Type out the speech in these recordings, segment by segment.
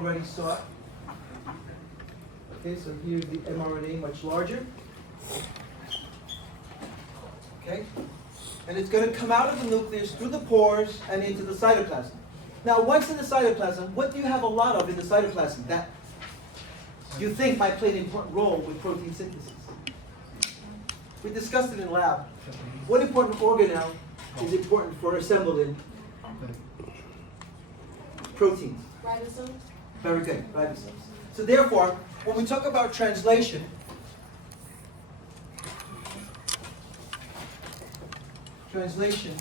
Already saw it. Okay, so here's the mRNA much larger. Okay, and it's going to come out of the nucleus through the pores and into the cytoplasm. Now, once in the cytoplasm, what do you have a lot of in the cytoplasm that you think might play an important role with protein synthesis? We discussed it in lab. What important organelle is important for assembling proteins? Ribosomes? Very good, ribosomes. So therefore, when we talk about translation, it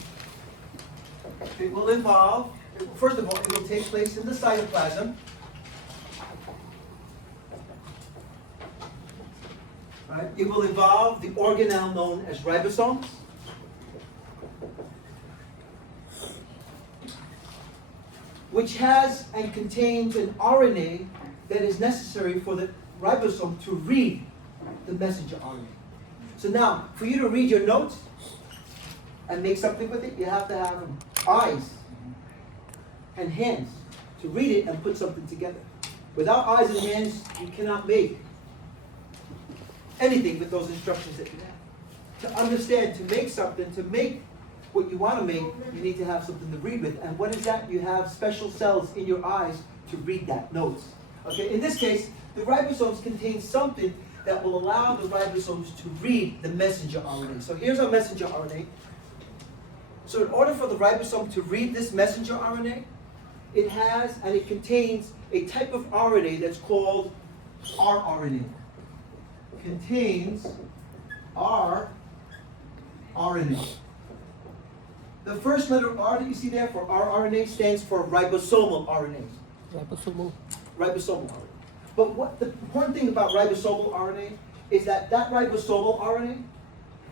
will involve, first of all, it will take place in the cytoplasm. Right? It will involve the organelle known as ribosomes. Which has and contains an RNA that is necessary for the ribosome to read the messenger RNA. So now, for you to read your notes and make something with it, you have to have eyes and hands to read it and put something together. Without eyes and hands, you cannot make anything with those instructions that you have. To understand, to make something, to make what you want to make, you need to have something to read with. And what is that? You have special cells in your eyes to read that notes. Okay, in this case, the ribosomes contain something that will allow the ribosomes to read the messenger RNA. So here's our messenger RNA. So in order for the ribosome to read this messenger RNA, it has and it contains a type of RNA that's called rRNA. Contains rRNA. The first letter R that you see there for rRNA stands for ribosomal RNA. Ribosomal. Ribosomal RNA. But what the important thing about ribosomal RNA is that ribosomal RNA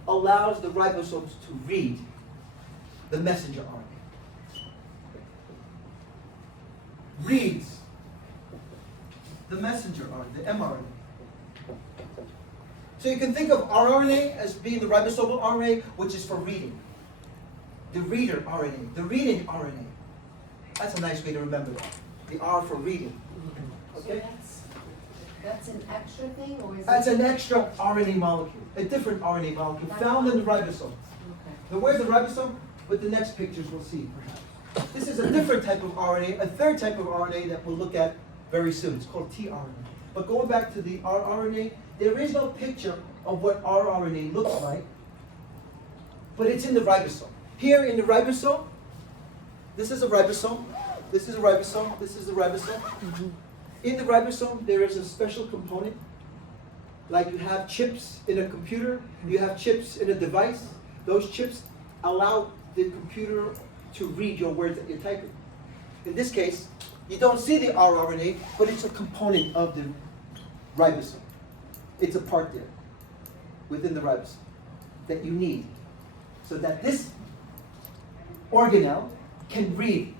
allows the ribosomes to read the messenger RNA. Reads the messenger RNA, the mRNA. So you can think of rRNA as being the ribosomal RNA, which is for reading. The reader RNA, the reading RNA. That's a nice way to remember that. The R for reading. Okay? So that's an extra thing, or is That's it? an extra RNA molecule, a different RNA molecule found in the ribosome. Okay. Now where's the ribosome? With the next pictures we'll see, perhaps. This is a different type of RNA, a third type of RNA that we'll look at very soon. It's called tRNA. But going back to the rRNA, there is no picture of what rRNA looks like, but it's in the ribosome. Here in the ribosome, this is a ribosome, this is a ribosome, this is a ribosome. In the ribosome, there is a special component, like you have chips in a computer, you have chips in a device. Those chips allow the computer to read your words that you're typing. In this case, you don't see the rRNA, but it's a component of the ribosome. It's a part there, within the ribosome, that you need, so that this organelle can read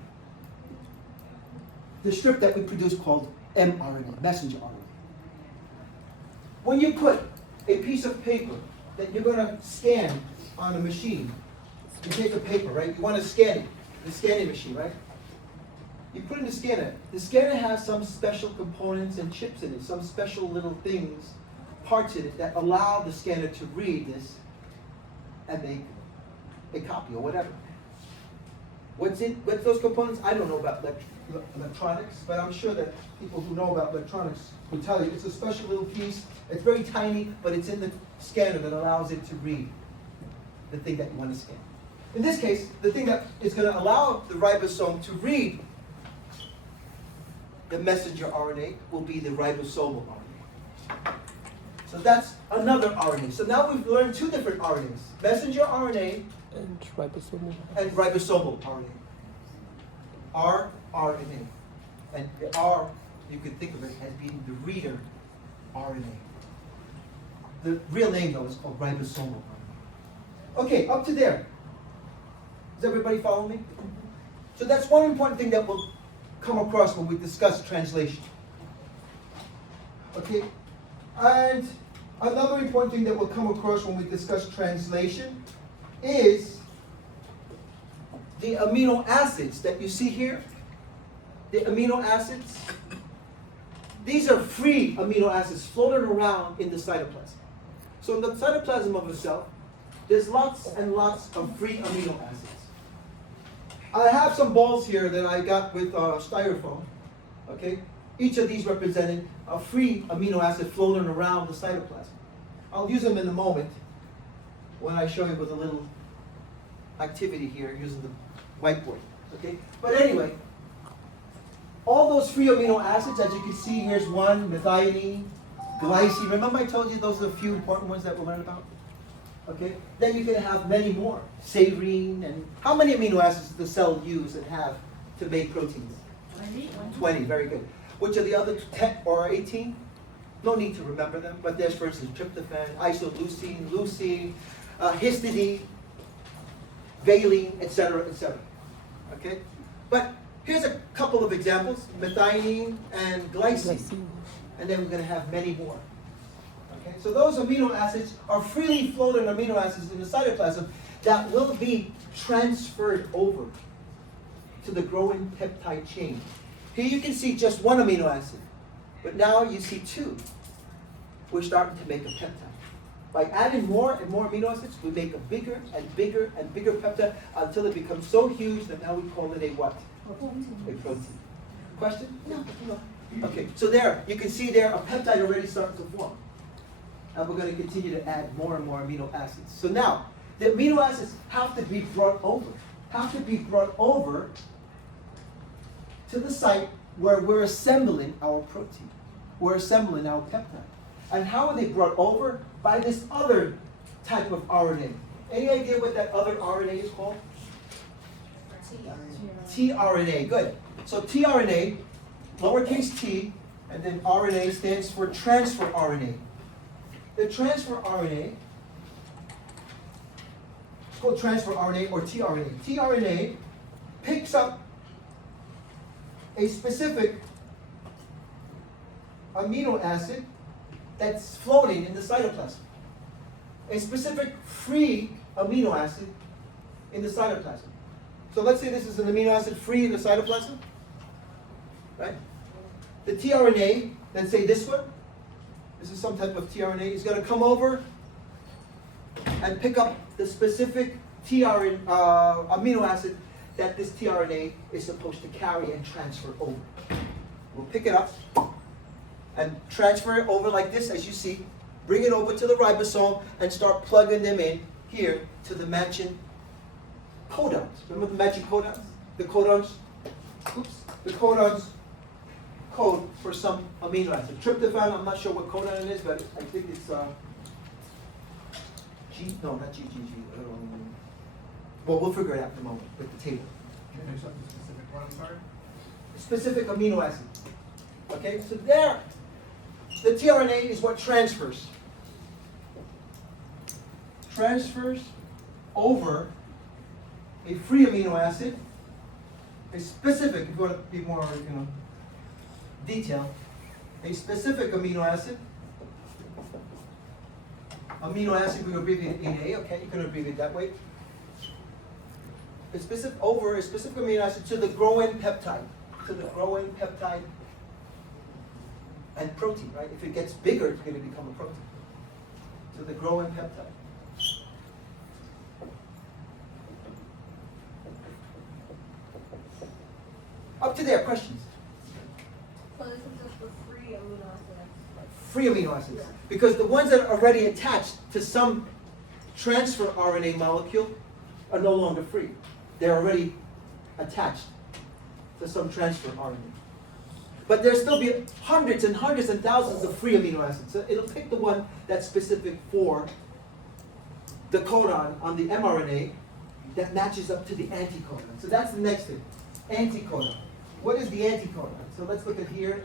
the strip that we produce called mRNA, messenger RNA. When you put a piece of paper that you're going to scan on a machine, you take a paper, right? You want to scan it, the scanning machine, right? You put it in the scanner. The scanner has some special components and chips in it, some special little things, parts in it that allow the scanner to read this and make a copy or whatever. What's those components? I don't know about electronics, but I'm sure that people who know about electronics will tell you it's a special little piece. It's very tiny, but it's in the scanner that allows it to read the thing that you want to scan. In this case, the thing that is going to allow the ribosome to read the messenger RNA will be the ribosomal RNA. So that's another RNA. So now we've learned two different RNAs, messenger RNA And ribosomal. and ribosomal RNA. rRNA. And the R, you could think of it as being the reader RNA. The real name, though, is called ribosomal RNA. Okay, up to there. Does everybody follow me? So that's one important thing that we'll come across when we discuss translation. Okay? And another important thing that we'll come across when we discuss translation is the amino acids that you see here. The amino acids These are free amino acids floating around in the cytoplasm. So in the cytoplasm of a cell, there's lots and lots of free amino acids. I have some balls here that I got with styrofoam, okay? Each of these representing a free amino acid floating around the cytoplasm. I'll use them in a moment when I show you with a little activity here using the whiteboard, okay? But anyway, all those free amino acids, as you can see, here's one, methionine, glycine. Remember I told you those are the few important ones that we'll learn about? Okay? Then you can have many more. Serine, and how many amino acids does the cell use and have to make proteins? 20, very good. Which are the other 10 or 18? No need to remember them, but there's, for instance, tryptophan, isoleucine, leucine, histidine, valine, etc., etc. Okay? But here's a couple of examples, methionine and glycine. And then we're going to have many more. Okay? So those amino acids are freely floating amino acids in the cytoplasm that will be transferred over to the growing peptide chain. Here you can see just one amino acid, but now you see two. We're starting to make a peptide. By adding more and more amino acids, we make a bigger and bigger and bigger peptide until it becomes so huge that now we call it a what? A protein. Question? No. Okay, so there, you can see there a peptide already starting to form. And we're going to continue to add more and more amino acids. So now, the amino acids have to be brought over to the site where we're assembling our protein. We're assembling our peptide. And how are they brought over? By this other type of RNA. Any idea what that other RNA is called? tRNA, good. So tRNA, lowercase t, and then RNA stands for transfer RNA. The transfer RNA, it's called transfer RNA or tRNA. tRNA picks up a specific amino acid that's floating in the cytoplasm. A specific free amino acid in the cytoplasm. So let's say this is an amino acid free in the cytoplasm, right? The tRNA, let's say this one, this is some type of tRNA, is going to come over and pick up the specific amino acid that this tRNA is supposed to carry and transfer over. We'll pick it up and transfer it over like this, as you see. Bring it over to the ribosome and start plugging them in here to the matching codons. Remember the matching codons? The codons, the codons code for some amino acid. Tryptophan, I'm not sure what codon it is, but I think it's G, no, not GGG. Well, we'll figure it out in a moment with the table. Can you do something specific one, I'm sorry? Specific amino acid. Okay, so there, the tRNA is what transfers. Transfers over a free amino acid, a specific, if you want to be more, detailed, a specific amino acid we can abbreviate 8A, okay, you can abbreviate that way. A specific amino acid to the growing peptide, and protein, right? If it gets bigger, it's going to become a protein. To the growing peptide. Up to there, questions? So this is just for free amino acids. Free amino acids. Because the ones that are already attached to some transfer RNA molecule are no longer free. They're already attached to some transfer RNA. But there'll still be hundreds and hundreds and thousands of free amino acids. So it'll pick the one that's specific for the codon on the mRNA that matches up to the anticodon. So that's the next thing, anticodon. What is the anticodon? So let's look at here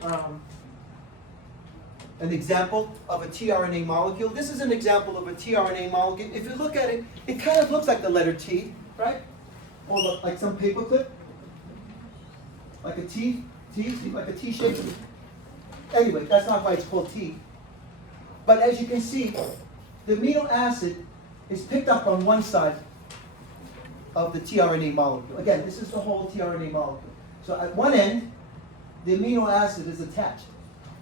an example of a tRNA molecule. This is an example of a tRNA molecule. If you look at it, it kind of looks like the letter T, right? Or like some paperclip, like a T, like a T shape. Anyway, that's not why it's called T. But as you can see, the amino acid is picked up on one side of the tRNA molecule. Again, this is the whole tRNA molecule. So at one end, the amino acid is attached.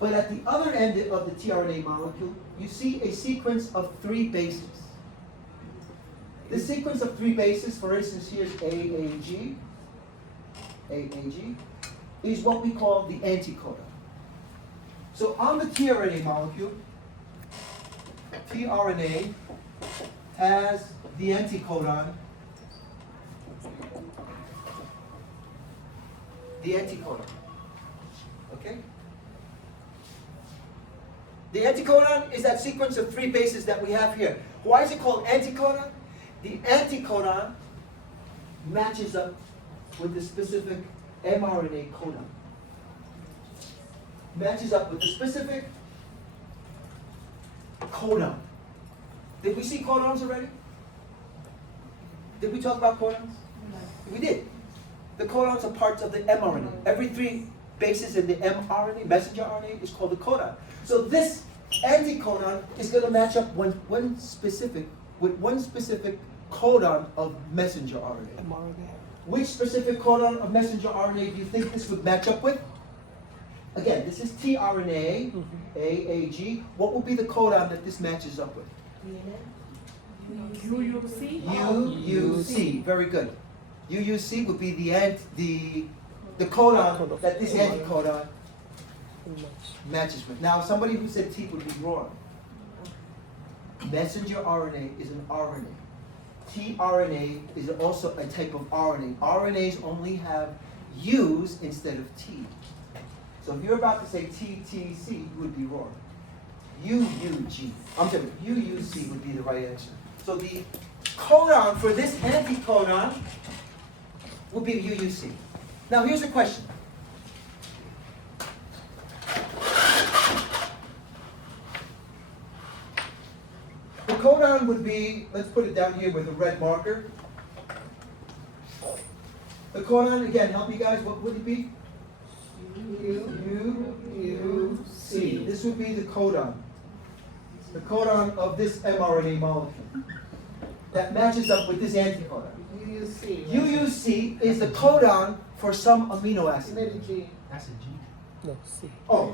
But at the other end of the tRNA molecule, you see a sequence of 3 bases. The sequence of 3 bases, for instance, here's AAG, is what we call the anticodon. So on the tRNA molecule, tRNA has the anticodon, okay? The anticodon is that sequence of 3 bases that we have here. Why is it called anticodon? The anticodon matches up with the specific mRNA codon. Matches up with the specific codon. Did we see codons already? Did we talk about codons? We did. The codons are parts of the mRNA. Every 3 bases in the mRNA, messenger RNA, is called a codon. So this anticodon is going to match up with one specific codon of messenger RNA. mRNA. Which specific codon of messenger RNA do you think this would match up with? Again, this is tRNA, AAG. What would be the codon that this matches up with? UUC. Very good. UUC would be the codon that this anticodon matches with. Now, somebody who said T would be wrong. Messenger RNA is an RNA. tRNA is also a type of RNA. RNAs only have U's instead of T. So if you're about to say TTC, you would be wrong. UUG. I'm sorry, UUC would be the right answer. So the codon for this anticodon would be UUC. Now here's a question. The codon would be, let's put it down here with a red marker. The codon, again, help me guys, what would it be? UUC. This would be the codon. The codon of this mRNA molecule that matches up with this anticodon. UUC is the codon for some amino acid. That's a G. No, C. Oh.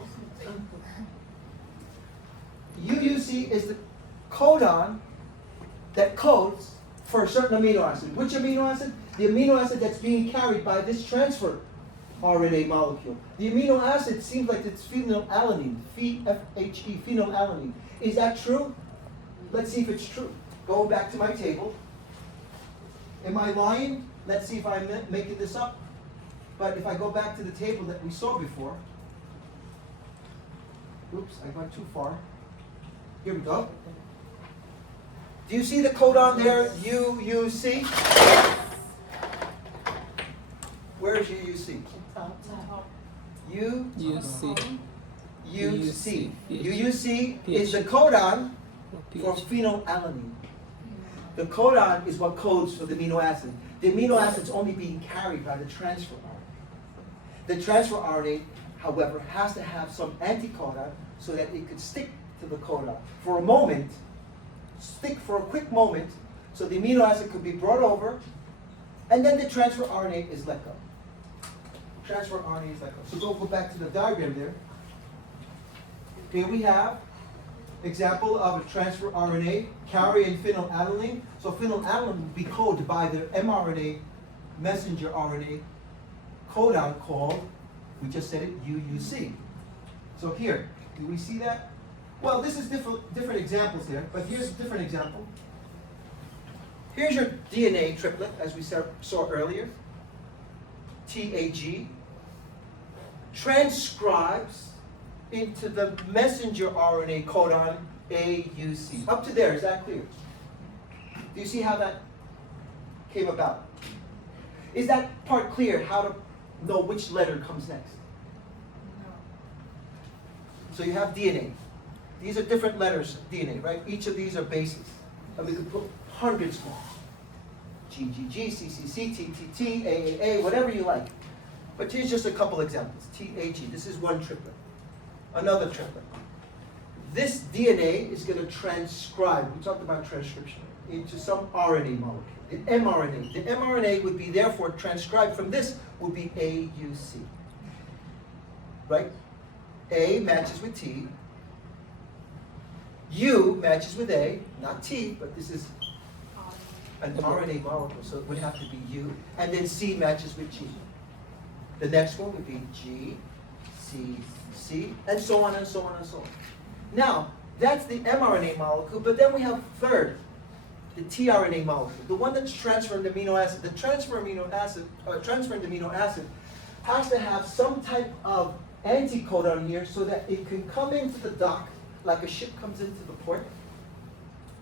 UUC is the codon that codes for a certain amino acid. Which amino acid? The amino acid that's being carried by this transfer RNA molecule. The amino acid seems like it's phenylalanine, FHE, phenylalanine. Is that true? Let's see if it's true. Going back to my table. Am I lying? Let's see if I'm making this up. But if I go back to the table that we saw before. Oops, I went too far. Here we go. Do you see the codon there, UUC? Where is UUC? UC. UC. UUC is the codon for phenylalanine. The codon is what codes for the amino acid. The amino acid is only being carried by the transfer RNA. The transfer RNA, however, has to have some anticodon so that it could stick to the codon for a moment, stick for a quick moment, so the amino acid could be brought over, and then the transfer RNA is let go. Transfer RNA is let go. So go back to the diagram there. Here we have example of a transfer RNA carrying phenylalanine. So phenylalanine will be coded by the mRNA messenger RNA codon called, we just said it, UUC. So here, do we see that? Well, this is different examples here, but here's a different example. Here's your DNA triplet, as we saw earlier. TAG transcribes into the messenger RNA codon AUC. Up to there, is that clear? Do you see how that came about? Is that part clear, how to know which letter comes next? So you have DNA. These are different letters of DNA, right? Each of these are bases. And we could put hundreds more. GGG, CCC, TTT, AAA, whatever you like. But here's just a couple examples. TAG, this is one triplet. Another triplet. This DNA is going to transcribe, we talked about transcription, into some RNA molecule, an mRNA. The mRNA would be therefore transcribed from this would be AUC. Right? A matches with T. U matches with A, not T, but this is an RNA molecule, so it would have to be U. And then C matches with G. The next one would be G, C, C, and so on and so on and so on. Now, that's the mRNA molecule, but then we have third, the tRNA molecule, the one that's transferring the amino acid. The transferring the amino acid has to have some type of anticodon here so that it can come into the dock like a ship comes into the port.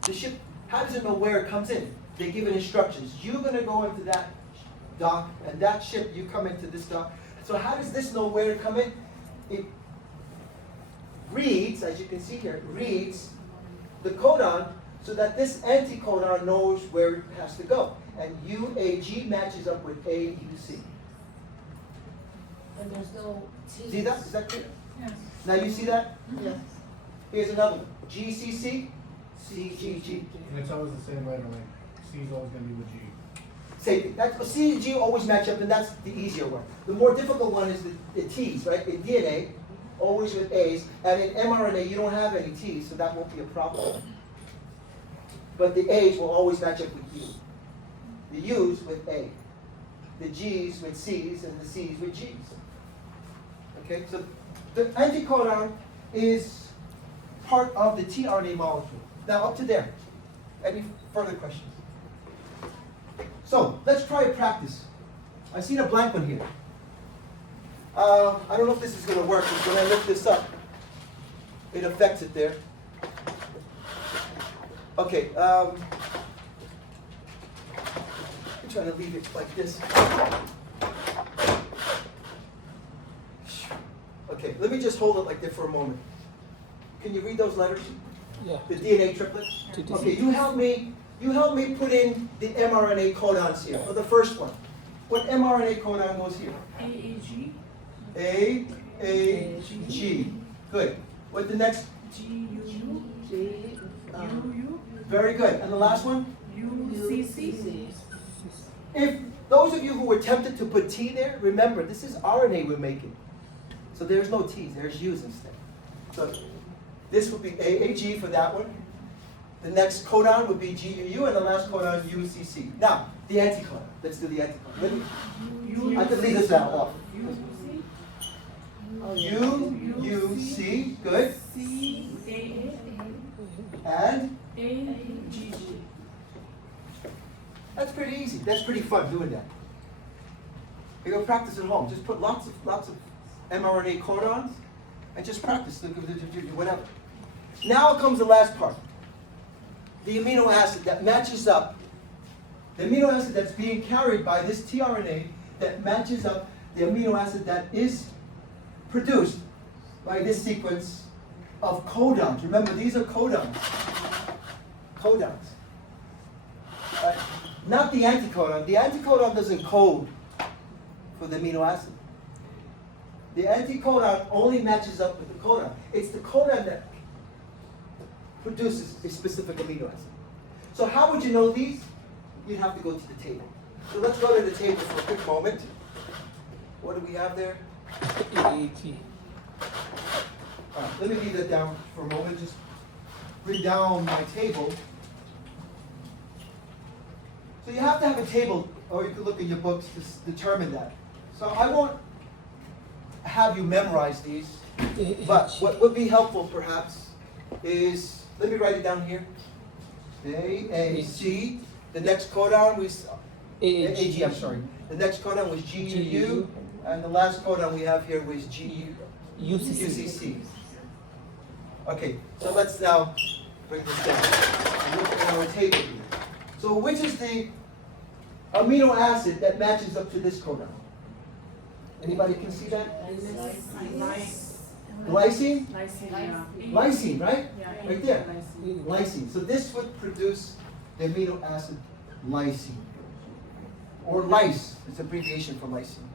The ship, how does it know where it comes in? They give it instructions. You're going to go into that dock, and that ship, you come into this dock. So how does this know where to come in? It reads, as you can see here, reads the codon so that this anticodon knows where it has to go. And UAG matches up with AUC. And there's no T. See that? Is that clear? Yes. Now you see that? Yes. Here's another one. GCC, CGG. And it's always the same letter, like C is always gonna be with G. Same thing. That's, C and G always match up, and that's the easier one. The more difficult one is the T's, right? In DNA, always with A's, and in mRNA, you don't have any T's, so that won't be a problem. But the A's will always match up with U. The U's with A. The G's with C's, and the C's with G's. Okay, so the anticodon is part of the tRNA molecule. Now up to there. Any further questions? So let's try a practice. I seen a blank one here. I don't know if this is going to work, but when I lift this up, it affects it there. Okay, I'm trying to leave it like this. Okay, let me just hold it like that for a moment. Can you read those letters? Yeah. The DNA triplet? Okay, you help me put in the mRNA codons here for the first one. What mRNA codon goes here? AAG. AAG. Good. What the next? GUU. UU. Very good. And the last one? UCC. If those of you who were tempted to put T there, remember this is RNA we're making. So there's no T's, there's U's instead. So this would be AAG for that one. The next codon would be GUU, and the last codon UCC. Now, the anticodon. Let's do the anticodon. I can leave this out off. UUC, good. And that's pretty easy. That's pretty fun doing that. You go practice at home. Just put lots of mRNA codons and just practice whatever. Now comes the last part. The amino acid that matches up, the amino acid that's being carried by this tRNA that matches up the amino acid that is produced by this sequence of codons. Remember, these are codons. Codons. Not the anticodon. The anticodon doesn't code for the amino acid. The anticodon only matches up with the codon. It's the codon that produces a specific amino acid. So how would you know these? You'd have to go to the table. So let's go to the table for a quick moment. What do we have there? AAG. All right, let me leave that down for a moment. Just bring down my table. So you have to have a table, or you can look in your books to determine that. So I won't have you memorize these, but what would be helpful perhaps is, let me write it down here. AAC. The next codon was AG. I'm sorry. The next codon was GUU, and the last codon we have here was UCC. Okay, so let's now bring this down and look at our table here. So which is the amino acid that matches up to this codon? Anybody can see that? Glycine? Lysine, right? Right there. Lysine. So this would produce the amino acid lysine. Or lyse. It's abbreviation for lysine.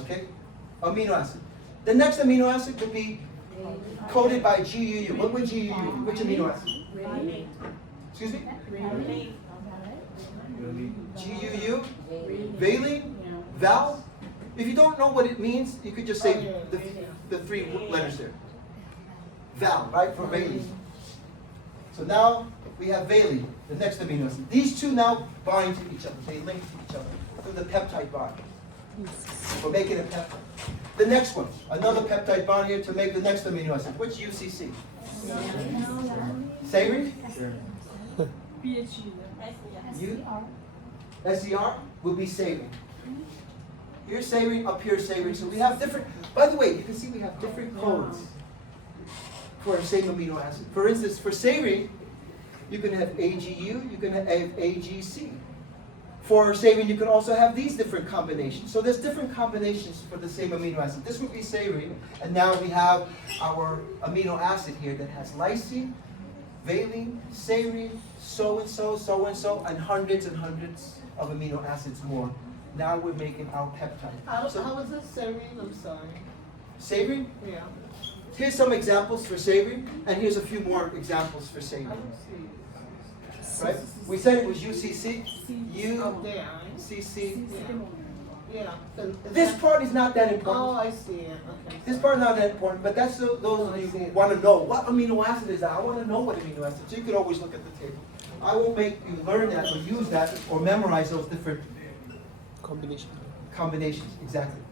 Okay? Amino acid. The next amino acid would be coded by GUU. What would GUU? Which amino acid? Excuse me? GUU? Valine? Val? If you don't know what it means, you could just say the three letters there. Val, right, for valine. So now we have valine, the next amino acid. These two now bind to each other. They link to each other through the peptide bond. We're making a peptide. The next one, another peptide bond here to make the next amino acid. Which UCC? Serine? U? SCR will be serine. Here's serine, up here serine. So we have different, by the way, you can see we have different codes for the same amino acid. For instance, for serine, you can have AGU, you can have AGC. For serine, you can also have these different combinations. So there's different combinations for the same amino acid. This would be serine, and now we have our amino acid here that has lysine, valine, serine, so-and-so, and hundreds of amino acids more. Now we're making our peptide. How is this serine? I'm sorry. Serine? Yeah. Here's some examples for serine, and here's a few more examples for serine. Right? We said it was UCC, UCC. Yeah. This part is not that Oh, important. I see it. Okay. This part is not that important, but that's those of you who want to know what amino acid is that. I want to know what amino acid. So you could always look at the table. I won't make you learn that or use that or memorize those different combinations. Exactly.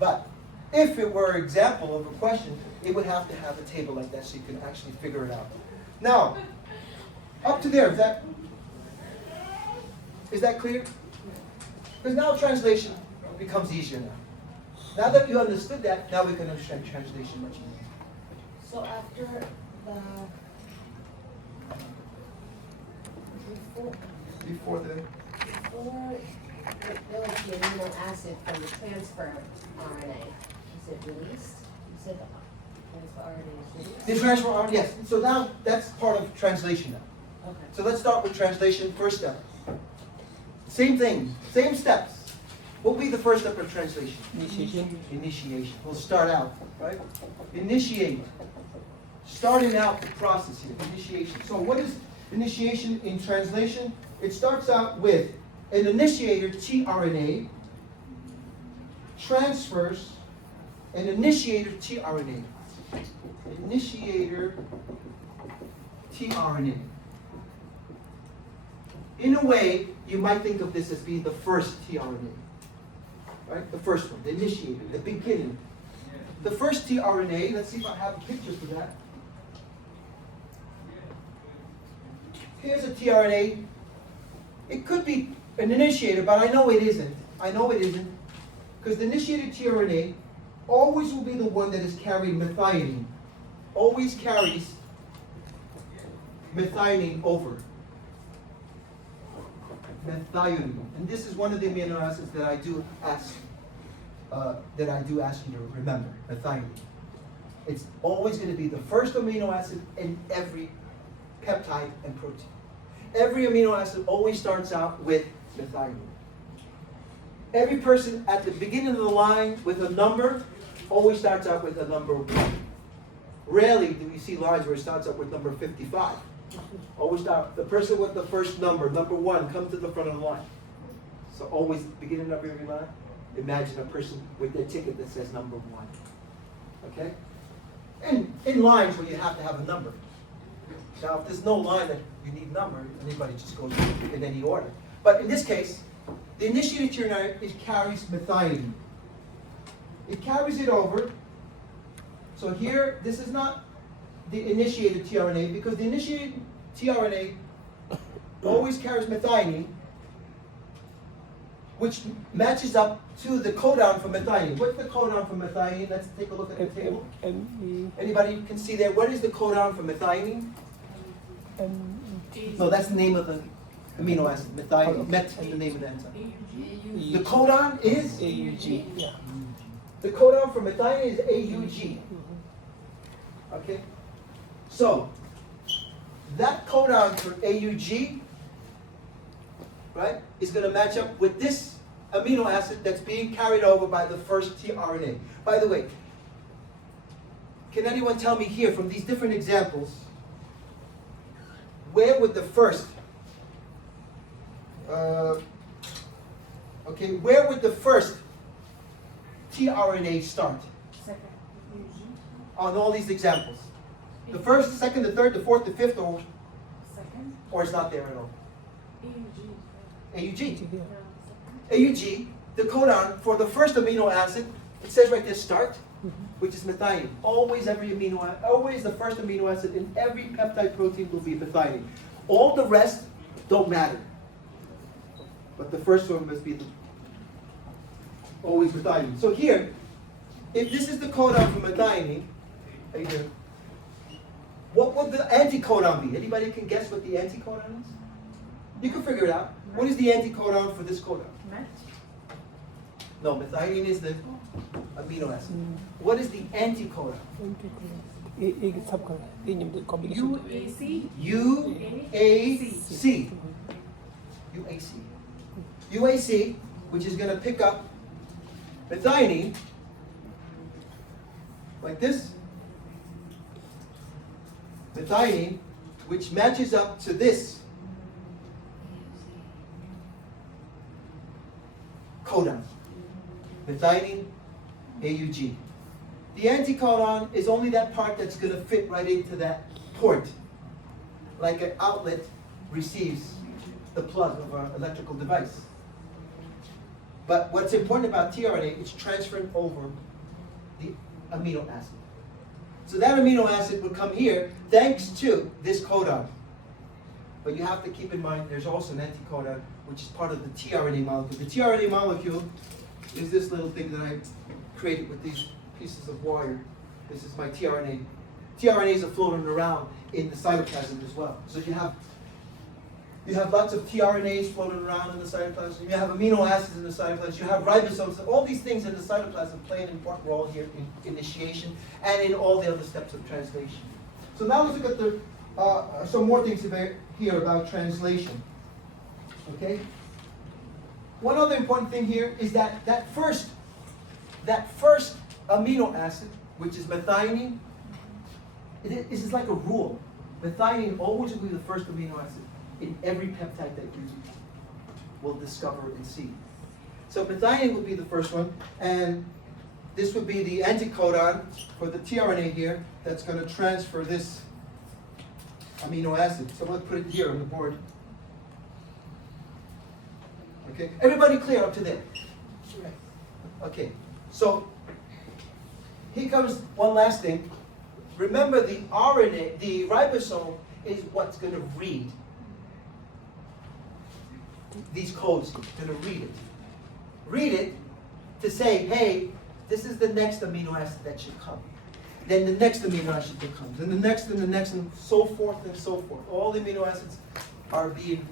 But if it were an example of a question, it would have to have a table like that so you can actually figure it out. Now, up to there, is that clear? Because now translation becomes easier now. Now that you understood that, now we can understand translation much more. So after Before the the amino acid from the transfer RNA, is it released? You said the transfer RNA is released? the transfer RNA, yes. So now that's part of translation now. Okay. So let's start with translation, first step. Same thing, same steps. What will be the first step of translation? Initiation. Initiation. We'll start out, right? Initiate. Starting out the process here, initiation. So what is initiation in translation? It starts out with an initiator tRNA transfers an initiator tRNA. Initiator tRNA. In a way, you might think of this as being the first tRNA. Right? The first one, the initiator, the beginning. The first tRNA, let's see if I have a picture for that. Here's a tRNA. It could be an initiator, but I know it isn't. I know it isn't. Because the initiated tRNA always will be the one that is carrying methionine. Always carries methionine over. Methionine. And this is one of the amino acids that I do ask you to remember, methionine. It's always going to be the first amino acid in every peptide and protein. Every amino acid always starts out with methionine. Every person at the beginning of the line with a number always starts out with a number 1. Rarely do we see lines where it starts out with number 55. Always start, the person with the first number 1, comes to the front of the line. So always, beginning of every line, imagine a person with their ticket that says number 1. Okay? And in lines where you have to have a number. Now, if there's no line that you need a number, anybody just goes in any order. But in this case, the initiated tRNA, it carries methionine. It carries it over. So here, this is not the initiated tRNA, because the initiated tRNA always carries methionine, which matches up to the codon for methionine. What's the codon for methionine? Let's take a look at the table. Anybody can see there? What is the codon for methionine? No, that's the name of the amino acid. Methionine. Met is the name of the enzyme. The codon is? AUG. Yeah. The codon for methionine is AUG. Okay? So, that codon for AUG, right, is going to match up with this amino acid that's being carried over by the first tRNA. By the way, can anyone tell me here from these different examples, where would the first, where would the first tRNA start? on all these examples? The first, the second, the third, the fourth, the fifth, or it's not there at all? AUG. AUG, the codon for the first amino acid, it says right there start, which is methionine. Always always the first amino acid in every peptide protein will be methionine. All the rest don't matter. But the first one must be always methionine. So here, if this is the codon for methionine, right here, what would the anticodon be? Anybody can guess what the anticodon is? You can figure it out. What is the anticodon for this codon? No, methionine is the amino acid. What is the anticodon? एक सब कर ये निम्न combination UAC. UAC, which is going to pick up methionine like this. Methionine, which matches up to this codon. Methionine, AUG. The anticodon is only that part that's going to fit right into that port, like an outlet receives the plug of an electrical device. But what's important about tRNA, it's transferring over the amino acid. So that amino acid would come here thanks to this codon. But you have to keep in mind there's also an anticodon, which is part of the tRNA molecule. The tRNA molecule is this little thing that I created with these pieces of wire. This is my tRNA. tRNAs are floating around in the cytoplasm as well. So you have lots of tRNAs floating around in the cytoplasm. You have amino acids in the cytoplasm. You have ribosomes. All these things in the cytoplasm play an important role here in initiation and in all the other steps of translation. So now let's look at some more things here about translation. Okay. One other important thing here is that first amino acid, which is methionine, this is like a rule. Methionine always will be the first amino acid in every peptide that you will discover and see. So methionine would be the first one, and this would be the anticodon for the tRNA here that's going to transfer this amino acid. So I'm going to put it here on the board. Okay, everybody clear up to there? Okay, so here comes one last thing. Remember, the RNA, the ribosome, is what's going to read these codes. It's going to read it. Read it to say, hey, this is the next amino acid that should come. Then the next amino acid that comes. And the next, and so forth and so forth. All the amino acids are being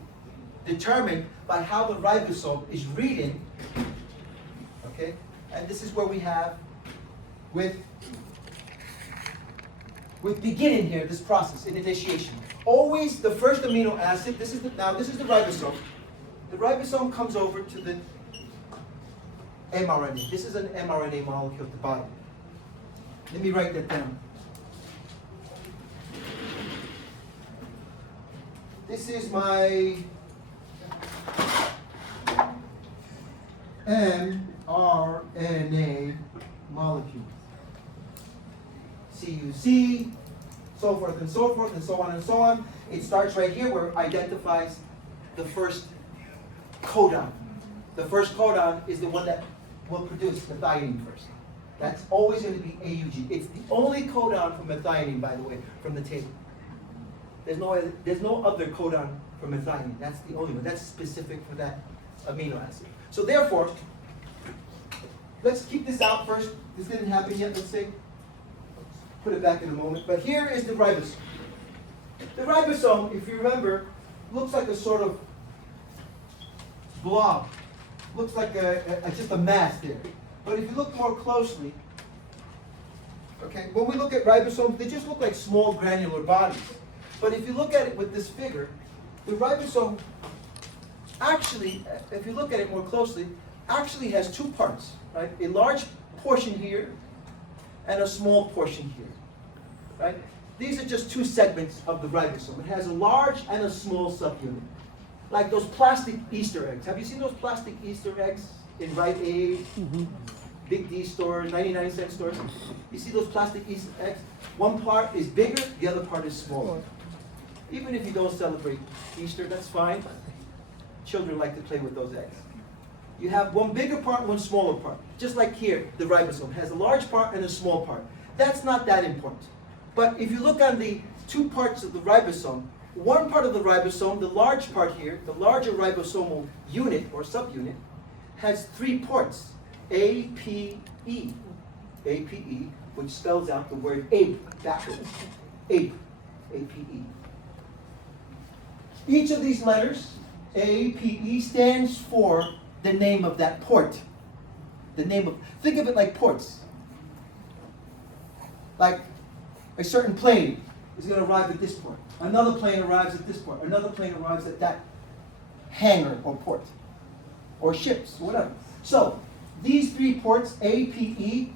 determined by how the ribosome is reading. Okay? And this is where we have with beginning here, this process in initiation. Always the first amino acid, this is the ribosome. The ribosome comes over to the mRNA. This is an mRNA molecule at the bottom. Let me write that down. This is my mRNA molecule. CUC, so forth and so forth, and so on and so on. It starts right here where it identifies the first codon. The first codon is the one that will produce methionine first. That's always going to be AUG. It's the only codon for methionine, by the way, from the table. There's no other codon for methionine. That's the only one. That's specific for that amino acid. So therefore, let's keep this out first. This didn't happen yet, let's say. Put it back in a moment. But here is the ribosome. The ribosome, if you remember, looks like a sort of blob. Looks like just a mass there. But if you look more closely, okay, when we look at ribosomes, they just look like small granular bodies. But if you look at it with this figure, the ribosome actually, if you look at it more closely, actually has two parts, right? A large portion here and a small portion here, right? These are just two segments of the ribosome. It has a large and a small subunit, like those plastic Easter eggs. Have you seen those plastic Easter eggs in Rite Aid? Big D stores, 99-cent stores. You see those plastic Easter eggs? One part is bigger, the other part is smaller. Even if you don't celebrate Easter, that's fine. Children like to play with those eggs. You have one bigger part, one smaller part. Just like here, the ribosome has a large part and a small part. That's not that important. But if you look on the two parts of the ribosome, one part of the ribosome, the large part here, the larger ribosomal unit or subunit, has 3 ports, A, P, E. A, P, E, which spells out the word ape backwards. Ape, A-P-E. Each of these letters, A, P, E, stands for the name of that port. The name of, think of it like ports. Like a certain plane is going to arrive at this port. Another plane arrives at this port. Another plane arrives at that hangar or port. Or ships, whatever. So, these 3 ports, A, P, E,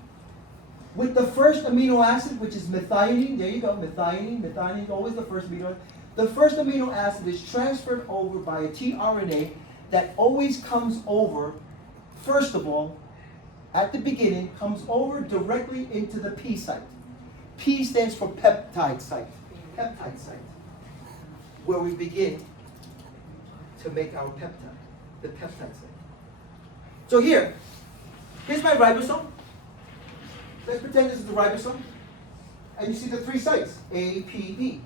with the first amino acid, which is methionine, there you go, methionine is always the first amino acid. The first amino acid is transferred over by a tRNA that always comes over, first of all, at the beginning, comes over directly into the P site. P stands for peptide site. Peptide site. Where we begin to make our peptide. The peptide site. So here's my ribosome. Let's pretend this is the ribosome. And you see the 3 sites, A, P, E,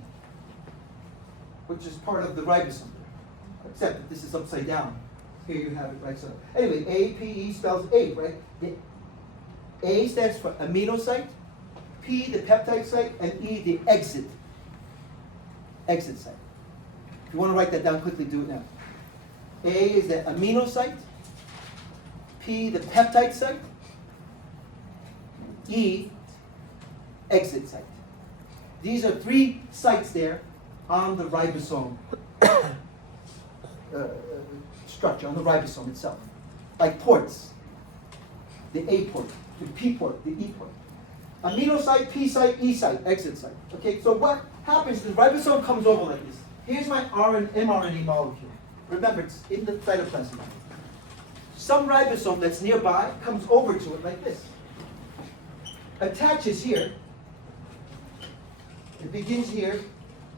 which is part of the ribosome. Except that this is upside down. Here you have it right so. Anyway, A, P, E spells A, right? The A stands for amino site, P the peptide site, and E the exit site. If you want to write that down quickly, do it now. A is the amino site, P the peptide site, E exit site. These are 3 sites there on the ribosome structure, on the ribosome itself. Like ports. The A port, the P port, the E port. Amino site, P site, E site, exit site. Okay, so what happens, the ribosome comes over like this. Here's my mRNA molecule. Remember, it's in the cytoplasm. Some ribosome that's nearby comes over to it like this. Attaches here. It begins here,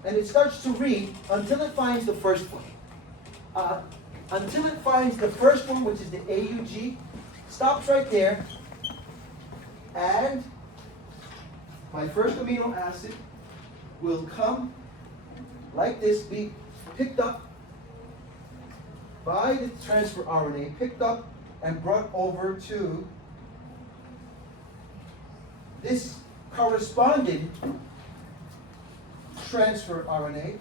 and it starts to read until it finds the first one. Until it finds the first one, which is the AUG, stops right there, and my first amino acid will come like this, be picked up by the transfer RNA, picked up and brought over to this corresponding transfer RNA,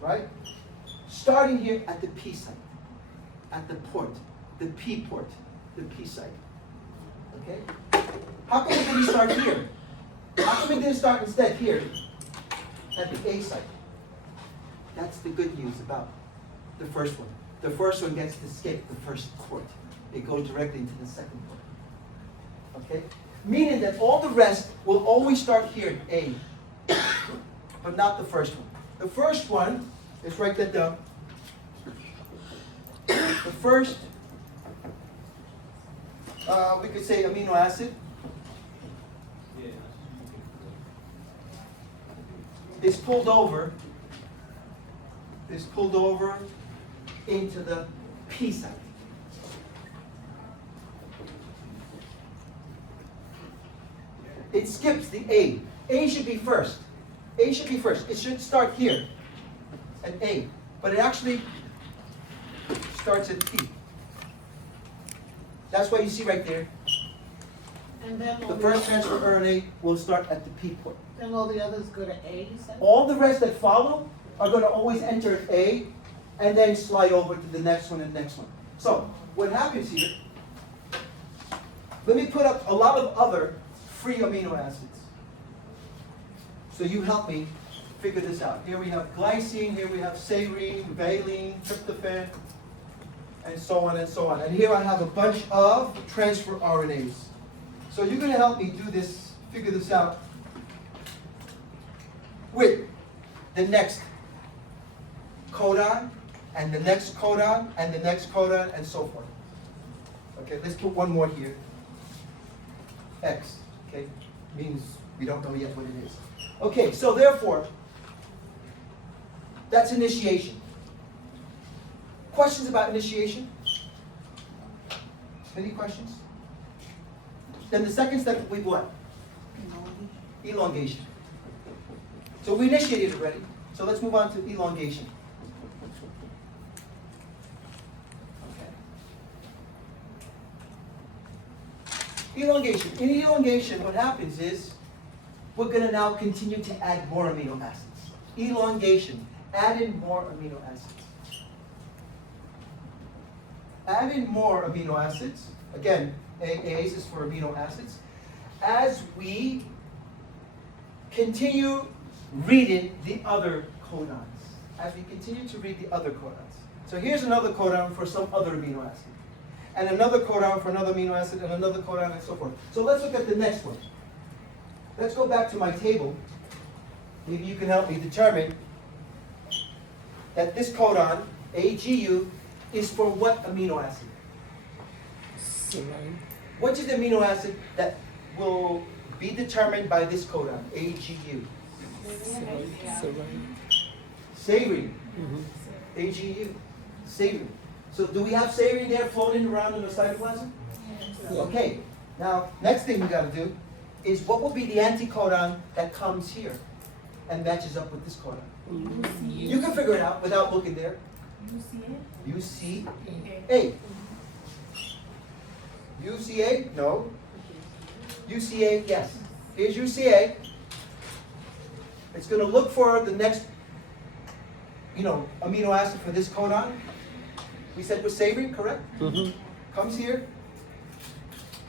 right? Starting here at the P site, at the port, the P port, the P site. Okay? How come it didn't start here? How come it didn't start instead here at the A site? That's the good news about the first one. The first one gets to skip the first port. It goes directly into the second port. Okay? Meaning that all the rest will always start here at A, but not the first one. The first one, let's write that down. The first, we could say amino acid, is pulled over into the P site. It skips the A. A should be first. A should be first. It should start here at A, but it actually starts at P. That's why you see right there, And then the first transfer RNA will start at the P port. Then all the others go to A, you said? All the rest that follow are going to always enter at A and then slide over to the next one and next one. So, what happens here, let me put up a lot of other free amino acids. So you help me figure this out. Here we have glycine, here we have serine, valine, tryptophan, and so on and so on. And here I have a bunch of transfer RNAs. So you're going to help me do this, figure this out with the next codon, and the next codon, and the next codon, and so forth. Okay, let's put one more here. X, okay, means we don't know yet what it is. Okay, so therefore, that's initiation. Questions about initiation? Any questions? Then the second step will be what? Elongation. So we initiated already, so let's move on to elongation. Okay. Elongation. In elongation, what happens is we're going to now continue to add more amino acids. Elongation. Add in more amino acids. Add in more amino acids. Again, AAs is for amino acids. As we continue reading the other codons. As we continue to read the other codons. So here's another codon for some other amino acid. And another codon for another amino acid, and another codon, and so forth. So let's look at the next one. Let's go back to my table. Maybe you can help me determine that this codon, AGU, is for what amino acid? Serine. Which is the amino acid that will be determined by this codon, AGU? Serine. Serine, Mhm. AGU, serine. So do we have serine there floating around in the cytoplasm? Yeah. Okay, now next thing we got to do is what will be the anticodon that comes here and matches up with this codon? You can figure it out without looking there. UCA. UCA? No. UCA, yes. Here's UCA. It's going to look for the next, amino acid for this codon. We said was serine, correct? Mhm. Comes here,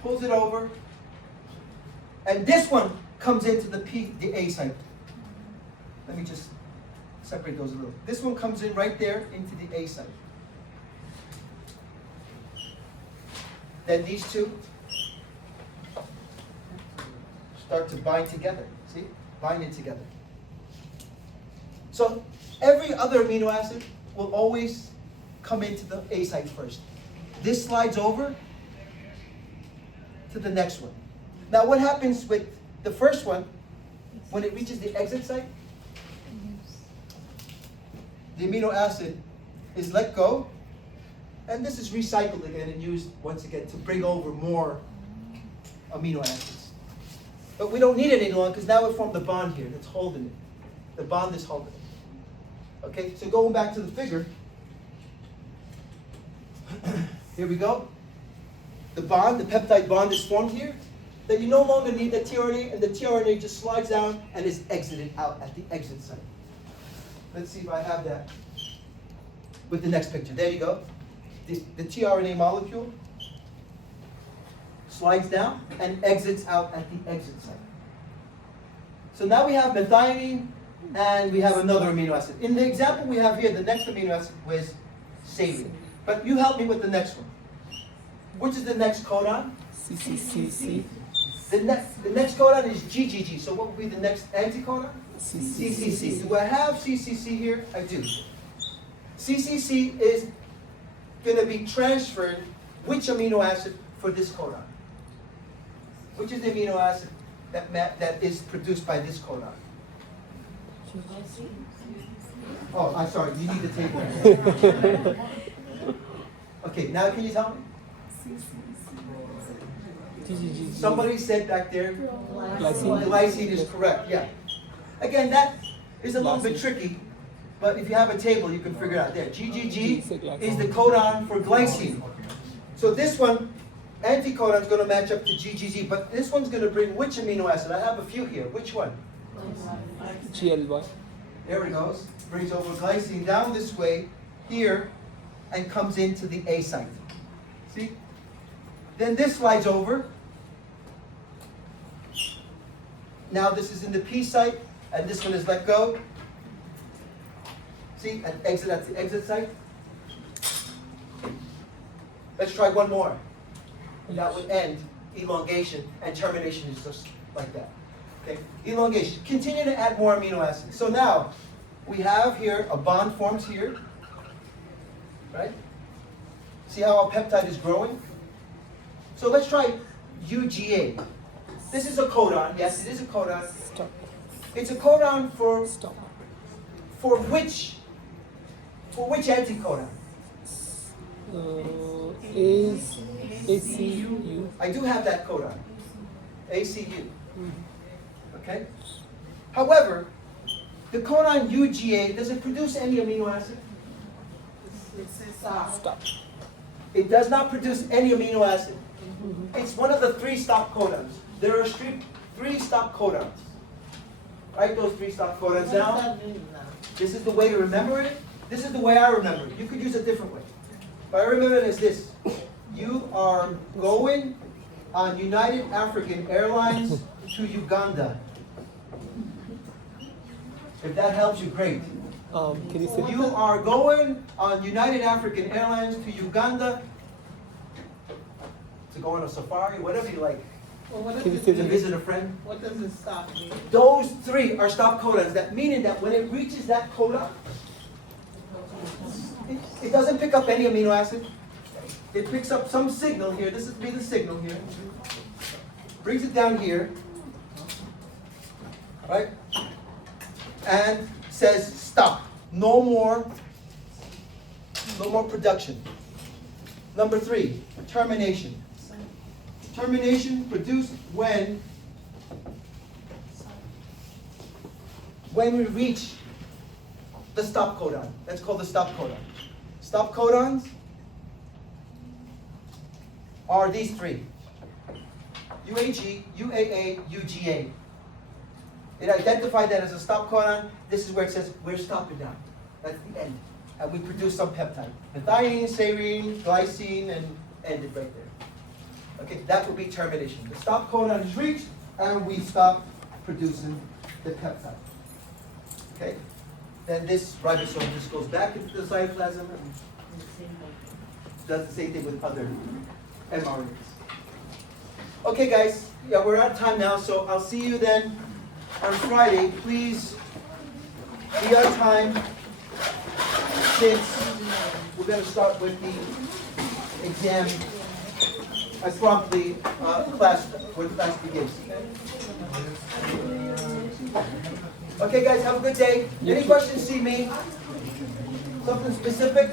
pulls it over, and this one comes into the A site. Let me just separate those a little. This one comes in right there into the A site. Then these two start to bind together. See? Binding together. So every other amino acid will always come into the A site first. This slides over to the next one. Now what happens with the first one when it reaches the exit site? The amino acid is let go, and this is recycled again and used once again to bring over more amino acids. But we don't need it any longer because now we formed the bond here that's holding it. The bond is holding it. Okay, so going back to the figure, here we go. The bond, the peptide bond is formed here. Then you no longer need the tRNA, and the tRNA just slides down and is exited out at the exit site. Let's see if I have that with the next picture. There you go. The tRNA molecule slides down and exits out at the exit site. So now we have methionine and we have another amino acid. In the example we have here, the next amino acid was serine. But you help me with the next one. Which is the next codon? CCCC. The next codon is GGG. So what would be the next anticodon? CCC. Do I have CCC here? I do. CCC is going to be transferred which amino acid for this codon? Which is the amino acid that is produced by this codon? Oh, I'm sorry. You need the table. Okay, now can you tell me? GGG. Somebody said back there, Glycine. glycine is correct, yeah. Again, that is a little bit tricky, but if you have a table, you can figure it out there. GGG is the codon for glycine. So this one, anticodon is going to match up to GGG, but this one's going to bring which amino acid? I have a few here. Which one? GLY. There it goes. Brings over glycine down this way, here, and comes into the A site. See? Then this slides over. Now this is in the P site, and this one is let go. See, and exit at the exit site. Let's try one more. That would end elongation, and termination is just like that. Okay, elongation. Continue to add more amino acids. So now we have here a bond forms here, right? See how our peptide is growing? So let's try UGA. This is a codon. Yes, it is a codon. Stop. It's a codon for Stop. which anticodon? ACU. I do have that codon. ACU. Okay? However, the codon UGA, does it produce any amino acid? Stop. It does not produce any amino acid. It's one of the 3 stop codons. There are three stop codons. Write those 3 stop What codons does down. that mean now? This is the way to remember it. This is the way I remember it. You could use a different way. But I remember it as this. You are going on United African Airlines to Uganda. If that helps you, great. Can you say You are going on United African Airlines to Uganda to go on a safari, whatever you like, Well, what Can you does say it to the mean? visit a friend. What does it stop mean? Those 3 are stop codons. That meaning that when it reaches that codon, it doesn't pick up any amino acid. It picks up some signal here. This would be the signal here. Brings it down here, right? And says stop. No more production. Number 3, termination. Termination produced when we reach the stop codon. That's called the stop codon. Stop codons are these 3. UAG, UAA, UGA. It identified that as a stop codon. This is where it says we're stopping now. That's the end. And we produce some peptide. Methionine, serine, glycine, and ended right there. Okay, that would be termination. The stop codon is reached, and we stop producing the peptide. Okay? Then this ribosome just goes back into the cytoplasm and does the same thing with other mRNAs. Okay, guys, yeah, we're out of time now, so I'll see you then on Friday. Please be on time, since we're going to start with the exam as promptly when class begins. Okay, guys, have a good day. Any questions, see me? Something specific?